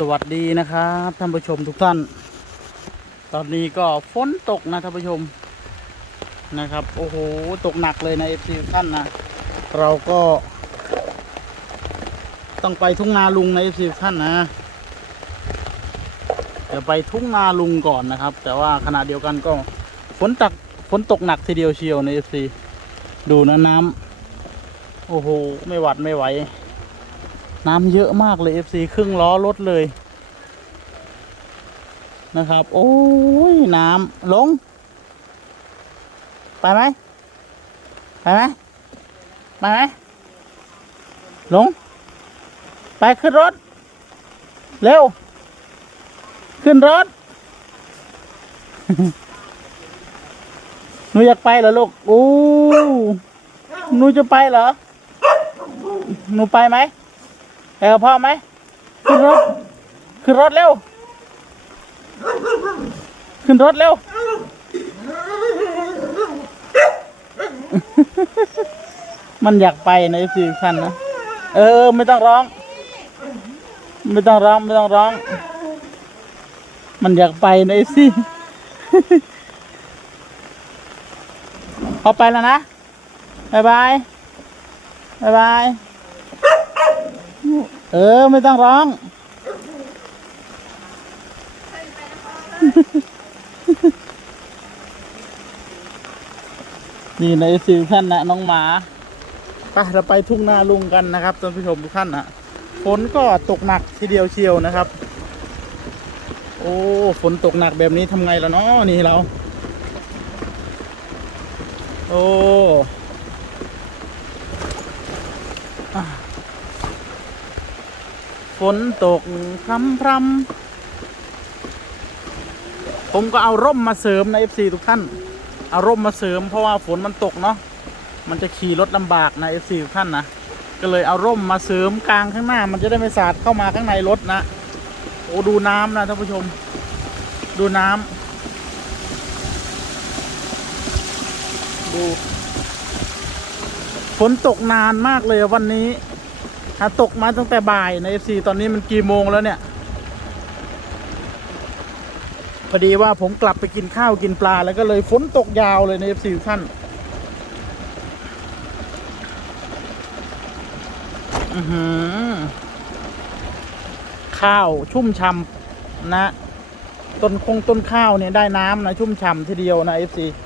สวัสดีนะครับท่านผู้ชมทุกท่าน ตอนนี้ก็ฝนตกนะท่านผู้ชมนะครับ โอ้โห ตกหนักเลยนะเอฟซีท่านนะ เราก็ ต้องไปทุ่งนาลุงนะเอฟซีท่านนะเดี๋ยวไปทุ่งนาลุงก่อนนะครับ แต่ว่าขณะเดียวกันก็ฝนตกฝนตกหนักทีเดียวเชียวในเอฟซีดูนะน้ำโอ้โห ไม่หวัดไม่ไหว น้ำเยอะมากเลย FC ครึ่งล้อรถเลย นะครับ โอ้ย น้ำลง ไปไหมไปไหมไปไหมลง ไปขึ้นรถ เร็ว ขึ้นรถหนูอยากไปเหรอลูกโอ้หนูจะไปเหรอ หนูไปไหม ไปกับพ่อไหมขึ้นรถ ขึ้นรถเร็ว ขึ้นรถเร็ว มันอยากไปในสิคันนะ เออ ไม่ต้องร้อง ไม่ต้องร้อง ไม่ต้องร้อง มันอยากไปในสิพอไปแล้วนะบายบายบายบาย ออ ไม่ต้องร้อง นี่ในสิท่านนะน้องหมาไปเราไปทุ่งนาลุงกันนะครับท่านผู้ชมทุกท่านนะฝนก็ตกหนักทีเดียวเชียวนะครับ โอ้ฝนตกหนักแบบนี้ทำไงล่ะเนาะนี่เรา โอ้อ ฝนตกพรำพรำผมก็เอาร่มมาเสริมใน FC ทุกท่าน เอาร่มมาเสริมเพราะว่าฝนมันตกเนาะ มันจะขี่รถลำบากนะ FC ทุกท่านนะ ก็เลยเอาร่มมาเสริมกลางข้างหน้า มันจะได้ไม่สาดเข้ามาข้างในรถนะ โอ้ดูน้ำนะท่านผู้ชม ดูน้ำดูฝนตกนานมากเลยวันนี้ ฮะตกมาตั้งแต่บ่ายใน FC ตอนนี้มันกี่โมงแล้วเนี่ย พอดีว่าผมกลับไปกินข้าวกินปลา แล้วก็เลยฝนตกยาวเลยใน FC ท่านอือข้าวชุ่มช่ำนะ ต้นคงต้นข้าวเนี่ยได้น้ำนะ ชุ่มฉ่ำทีเดียวนะ FC เ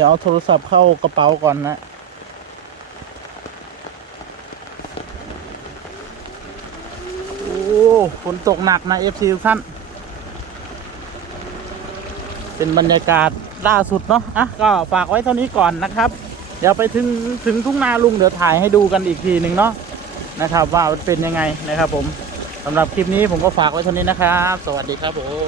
ดี๋ยวเอาโทรศัพท์เข้ากระเป๋าก่อนนะ โอ้ฝนตกหนักนะ FC ทุกท่าน เป็นบรรยากาศล่าสุดเนาะ อะ ก็ฝากไว้เท่านี้ก่อนนะครับ เดี๋ยวไปถึงถึงทุ่งนาลุงเดี๋ยวถ่ายให้ดูกันอีกทีหนึ่งเนาะ นะครับ ว่ามันเป็นยังไงนะครับผมสำหรับคลิปนี้ผมก็ฝากไว้เท่านี้นะครับ สวัสดีครับผม